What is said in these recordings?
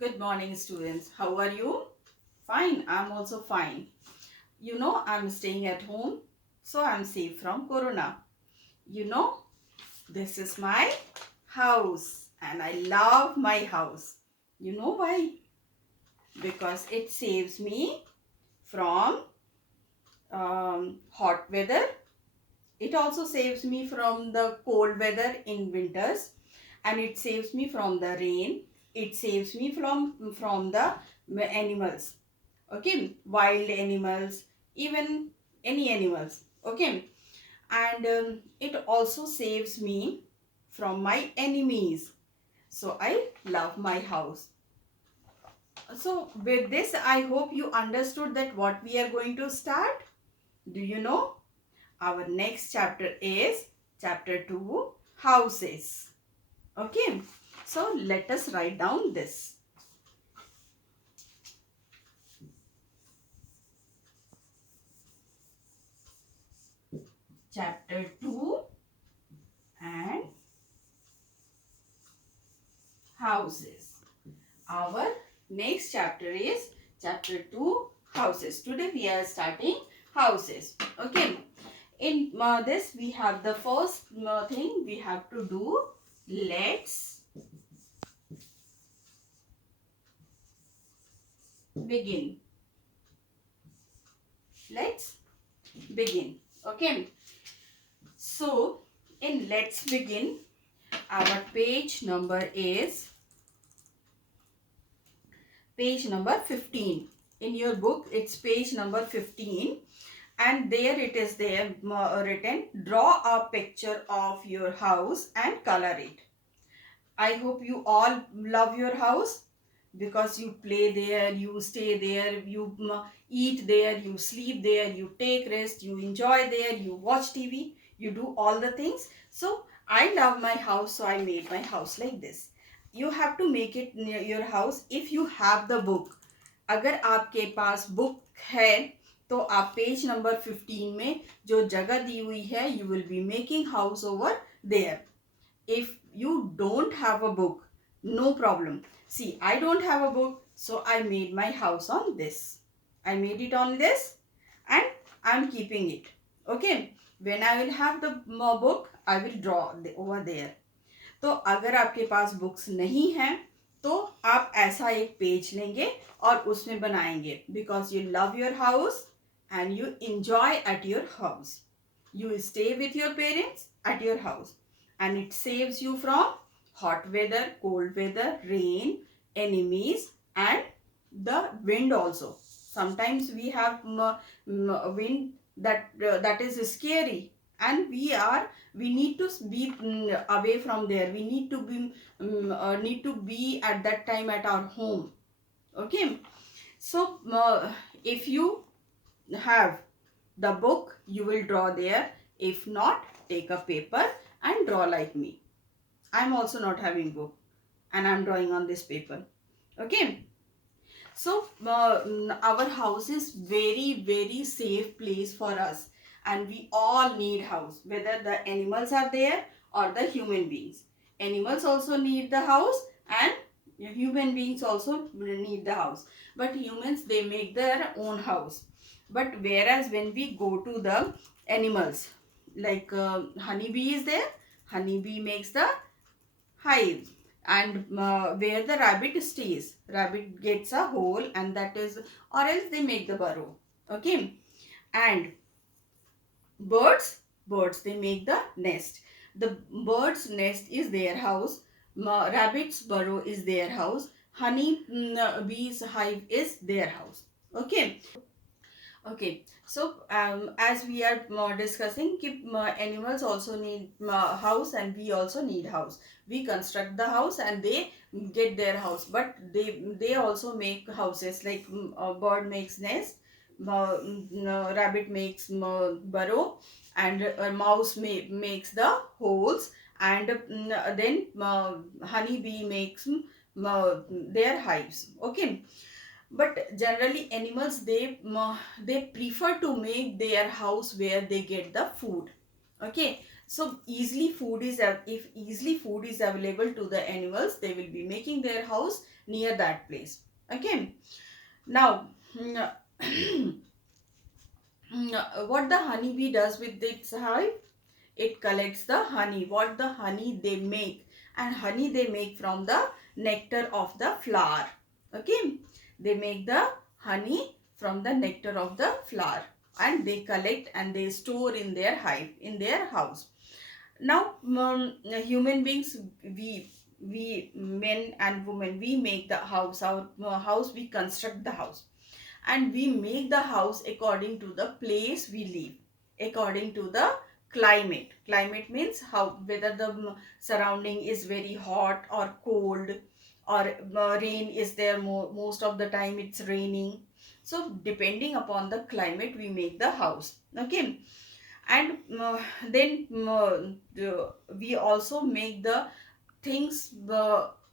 Good morning, students. How are you? Fine. I'm also fine. I'm staying at home, so I'm safe from corona. You know, this is my house, and I love my house. You know why? Because it saves me from hot weather. It also saves me from the cold weather in winters, and it saves me from the rain. It saves me from the animals. Okay, wild animals, even any animals. Okay, and it also saves me from my enemies. So I love my house. So with this, I hope you understood that what we are going to start. Do you know? Our next chapter is chapter 2, houses. Okay, so let us write down this. Chapter 2 and houses. Our next chapter is chapter 2, houses. Today we are starting houses. Okay, in this we have the first thing we have to do. Let's begin. Let's begin. Okay, so in let's begin, our page number is page number 15. In your book, it's page number 15, and there it is there written, draw a picture of your house and color it. I hope you all love your house because you play there, you stay there, you eat there, you sleep there, you take rest, you enjoy there, you watch TV, you do all the things. So I love my house, so I made my house like this. You have to make it near your house if you have the book. अगर आपके पास book है तो आप page number 15 में जो जगह दी हुई है, you will be making house over there. If you don't have a book, no problem. See, I don't have a book, so I made my house on this. I made it on this, and I'm keeping it. Okay, when I will have the book, I will draw over there. तो अगर आपके पास books नहीं हैं तो आप ऐसा एक page लेंगे और उसमें बनाएंगे, because you love your house and you enjoy at your house. You stay with your parents at your house, and it saves you from hot weather, cold weather, rain, enemies, and the wind also. Sometimes we have wind that is scary, and we need to be away from there. We need to be at that time at our home. Okay, so if you have the book, you will draw there. If not, take a paper and draw like me. I'm also not having book, and I'm drawing on this paper. Okay, so our house is very safe place for us, and we all need house, whether the animals are there or the human beings. Animals also need the house, and human beings also need the house, but humans, they make their own house. But whereas when we go to the animals, like honeybee is there, honeybee makes the hive, and where the rabbit stays, rabbit gets a hole, and that is, or else they make the burrow. Okay, and birds they make the nest. The bird's nest is their house, rabbit's burrow is their house, honey bee's hive is their house. Okay. Okay, so as we are discussing, animals also need house, and we also need house. We construct the house and they get their house, but they also make houses, like a bird makes nest, rabbit makes burrow, and a mouse makes the holes, and then honeybee makes their hives. Okay, but generally animals, they prefer to make their house where they get the food. Okay, so if easily food is available to the animals, they will be making their house near that place. Okay. Now, what the honeybee does with its hive? It collects the honey. What the honey they make, and honey they make from the nectar of the flower. Okay, they make the honey from the nectar of the flower, and they collect and they store in their hive, in their house. Now, human beings, we men and women, we make the house, our house, we construct the house, and we make the house according to the place we live, according to the climate. Climate means how, whether the surrounding is very hot or cold, or rain is there, most of the time it's raining. So depending upon the climate we make the house. Okay. And then we also make the things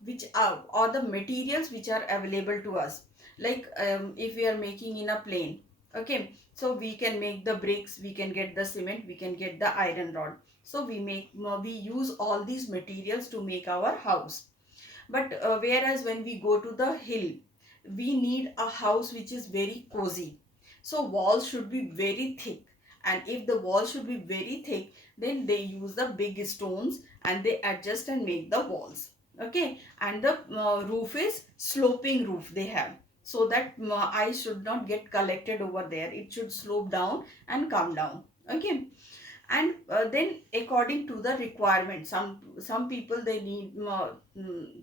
which are, or the materials which are available to us. Like if we are making in a plane, okay, so we can make the bricks, we can get the cement, we can get the iron rod. So we make, we use all these materials to make our house. But whereas when we go to the hill, we need a house which is very cozy. So walls should be very thick. And if the wall should be very thick, then they use the big stones and they adjust and make the walls. Okay. And the roof is sloping roof they have. So that ice should not get collected over there. It should slope down and come down. Okay. And then according to the requirement, some people they need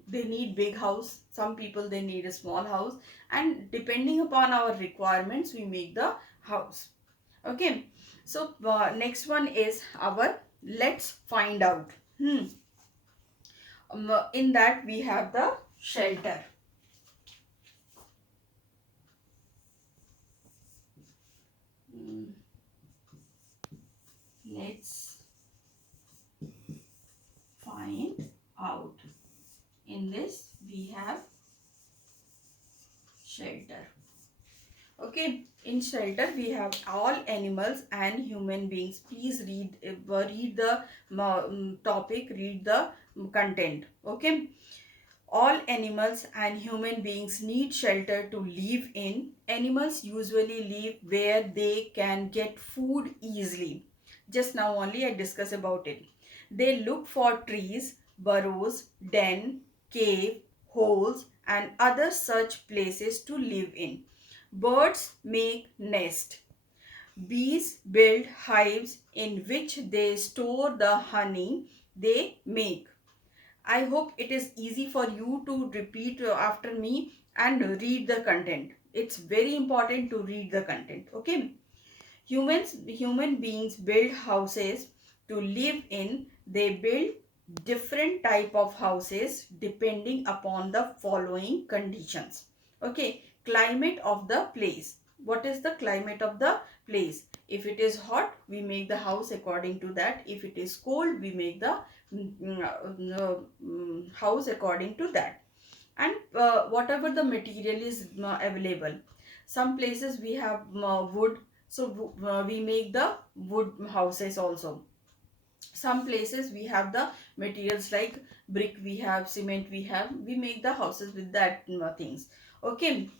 they need big house, some people they need a small house, and depending upon our requirements we make the house. Okay. So next one is our let's find out. In that we have the shelter. Let's find out. In this we have shelter. Okay, in shelter we have all animals and human beings. Please read the topic, read the content. Okay, all animals and human beings need shelter to live in. Animals usually live where they can get food easily. Just now only I discussed about it. They look for trees, burrows, den, cave, holes, and other such places to live in. Birds make nest. Bees build hives in which they store the honey they make. I hope it is easy for you to repeat after me and read the content. It's very important to read the content. Okay. Human beings build houses to live in. They build different type of houses depending upon the following conditions. Okay. Climate of the place. What is the climate of the place? If it is hot, we make the house according to that. If it is cold, we make the house according to that. And whatever the material is available. Some places we have wood, so we make the wood houses also. Some places we have the materials like brick, we have cement, we make the houses with that things. Okay.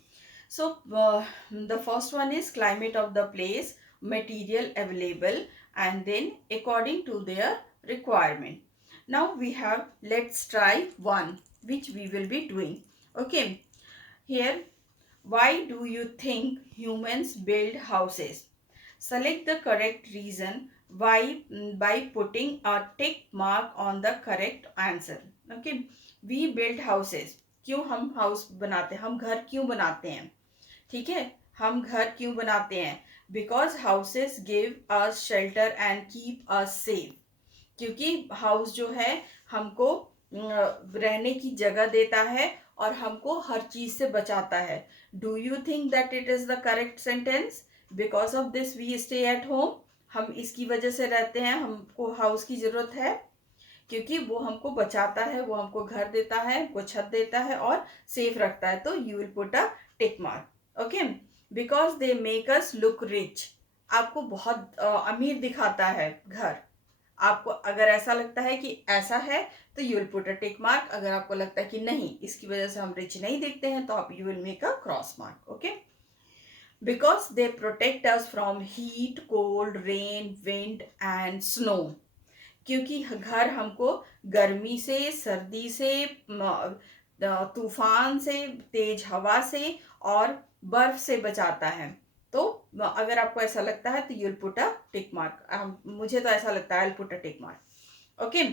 So the first one is climate of the place, material available, and then according to their requirement. Now we have, let's try one which we will be doing. Okay. Here, why do you think humans build houses? Select the correct reason why by putting a tick mark on the correct answer. Okay. We build houses. क्यों हम house बनाते हैं, हम घर क्यों बनाते हैं? ठीक है, हम घर क्यों बनाते हैं? Because houses give us shelter and keep us safe. क्योंकि हाउस जो है हमको रहने की जगह देता है और हमको हर चीज से बचाता है. Do you think that it is the correct sentence? Because of this we stay at home. हम इसकी वजह से रहते हैं, हमको हाउस की जरूरत है क्योंकि वो हमको बचाता है, वो हमको घर देता है, वो छत देता है और सेफ रखता है. तो you will put a tick mark. Okay. Because they make us look rich. आपको बहुत अमीर दिखाता है घर. आपको अगर ऐसा लगता है कि ऐसा है तो you will put a tick mark. अगर आपको लगता है कि नहीं, इसकी वजह से हम रिच नहीं दिखते हैं, तो आप you will make a cross mark. Okay. Because they protect us from heat, cold, rain, wind and snow. क्योंकि घर हमको गर्मी से, सर्दी से, तूफान से, तेज हवा से और बर्फ से बचाता है. तो अगर आपको ऐसा लगता है तो you'll put a tick mark. मुझे तो ऐसा लगता है, आई put a tick mark. Okay.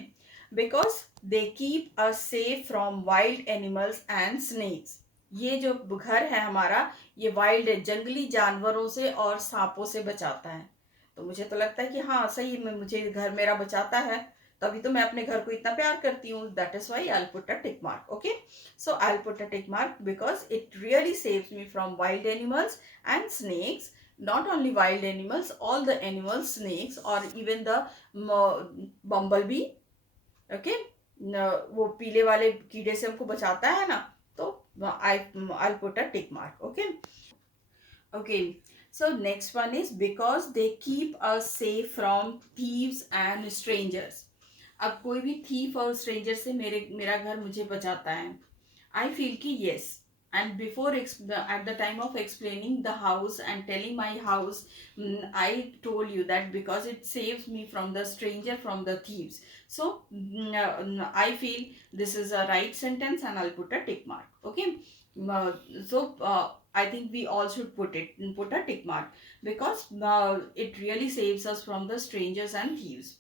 Because they keep us safe from wild animals and snacks. ये जो घर है हमारा, ये वाइल्ड जंगली जानवरों से और सांपों से बचाता है. तो मुझे तो लगता है कि हाँ, सही में मुझे घर मेरा बचाता है, तभी तो मैं अपने घर को इतना प्यार करती हूँ. That is why I put a tick mark. Okay. So I put a tick mark because it really saves me from wild animals and snakes. Not only wild animals, all the animals, snakes, or even the bumblebee. Okay. वो पीले वाले कीड़े से हमको बचाता है ना. तो I'll put a tick mark. Okay. Okay. So next one is because they keep us safe from thieves and strangers. अब कोई भी thief और stranger से मेरा घर मुझे बचाता है. I feel कि yes. And before at the time of explaining the house and telling my house, I told you that because it saves me from the stranger, from the thieves. So I feel this is a right sentence and I'll put a tick mark. Okay. I think we all should put a tick mark because it really saves us from the strangers and thieves.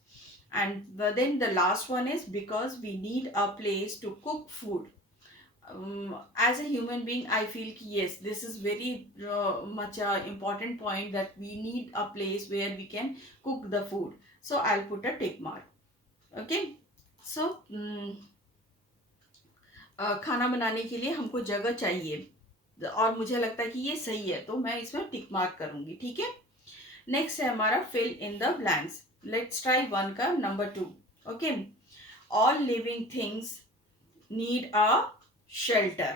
And then the last one is because we need a place to cook food. As a human being, I feel yes, this is very much a important point that we need a place where we can cook the food. So I'll put a tick mark. Okay. So खाना बनाने के लिए हमको जगह चाहिए और मुझे लगता है कि ये सही है, तो मैं इसमें टिक मार्क करूंगी. ठीक है. नेक्स्ट है हमारा fill in the blanks. Let's try one का number 2. Okay. All living things need a shelter.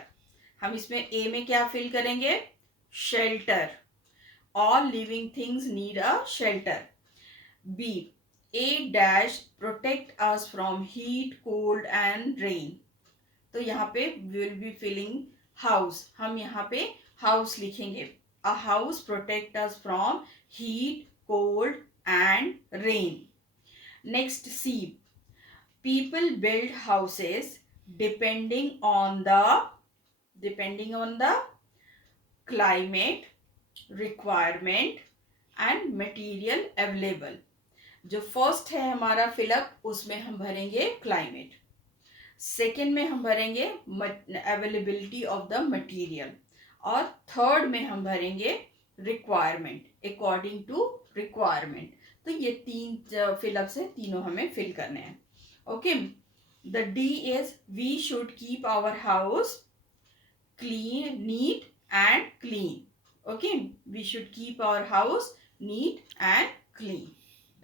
हम इसमें ए में क्या फिल करेंगे? Shelter. All living things need a shelter. B, a dash protect us from heat, cold and rain. तो यहाँ पे will be filling house. हम यहाँ पे हाउस लिखेंगे. A house protect us from heat, cold and rain. Next see, people build houses depending on the climate, requirement and material available. जो first है हमारा फिलअप, उसमें हम भरेंगे क्लाइमेट. सेकेंड में हम भरेंगे अवेलेबिलिटी ऑफ द मटेरियल. और थर्ड में हम भरेंगे रिक्वायरमेंट, अकॉर्डिंग टू रिक्वायरमेंट. तो ये तीन फिलअप से तीनों हमें फिल करने हैं. Okay. The D is we should keep our house clean, neat and clean. Okay. We should keep our house neat and clean.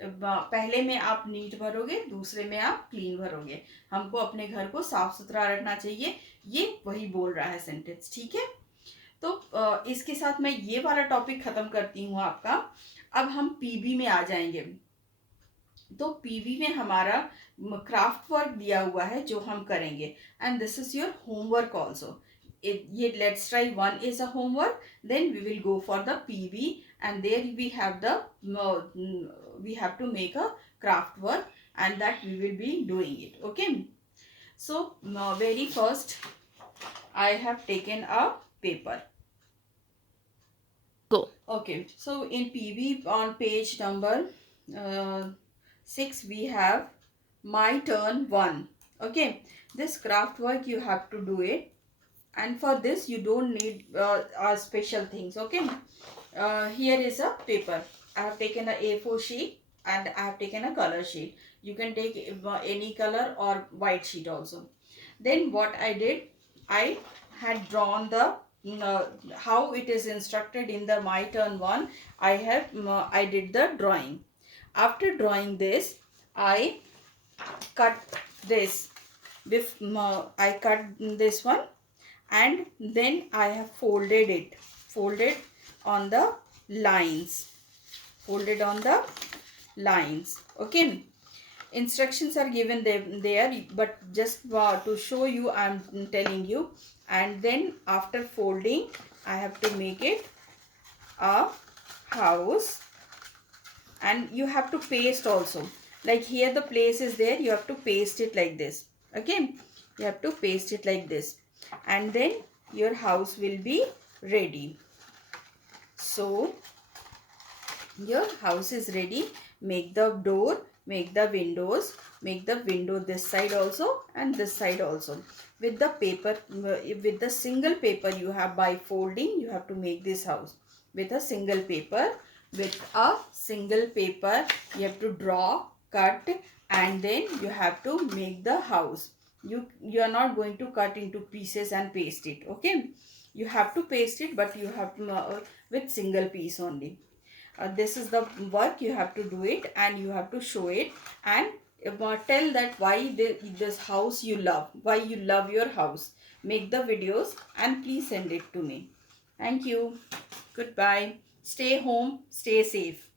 पहले में आप नीट भरोगे, दूसरे में आप क्लीन भरोगे. हमको अपने घर को साफ सुथरा रखना चाहिए. ये वही बोल रहा है सेंटेंस. ठीक है. तो इसके साथ मैं ये वाला टॉपिक खत्म करती हूँ आपका. अब हम पीबी में आ जाएंगे. तो पीवी में हमारा क्राफ्ट वर्क दिया हुआ है जो हम करेंगे. And this is your homework also. ये let's try one is a homework. Then we will go for the PV and there we have to make a craft work and that we will be doing it. Okay. So very first I have taken a paper. Go. Okay, so in PV on page number 6 we have my turn 1. Okay, this craft work you have to do it, and for this you don't need special things. Okay. Here is a paper. I have taken a A4 sheet and I have taken a color sheet. You can take any color or white sheet also. Then what I did, I had drawn the how it is instructed in the my turn 1. I did the drawing. After drawing this, I cut this. I cut this one and then I have folded on the lines. Okay. Instructions are given there, but just to show you I'm telling you. And then after folding, I have to make it a house. And you have to paste also, like here the place is there, you have to paste it like this. Okay, you have to paste it like this, and then your house will be ready. So your house is ready. Make the door, make the windows, make the window this side also and this side also. With the paper, with the single paper you have, by folding you have to make this house with a single paper. With a single paper you have to draw, cut, and then you have to make the house. You are not going to cut into pieces and paste it. Okay, you have to paste it, but you have to with single piece only. This is the work, you have to do it and you have to show it, and tell that why this house you love, why you love your house. Make the videos and please send it to me. Thank you. Goodbye. Stay home, stay safe.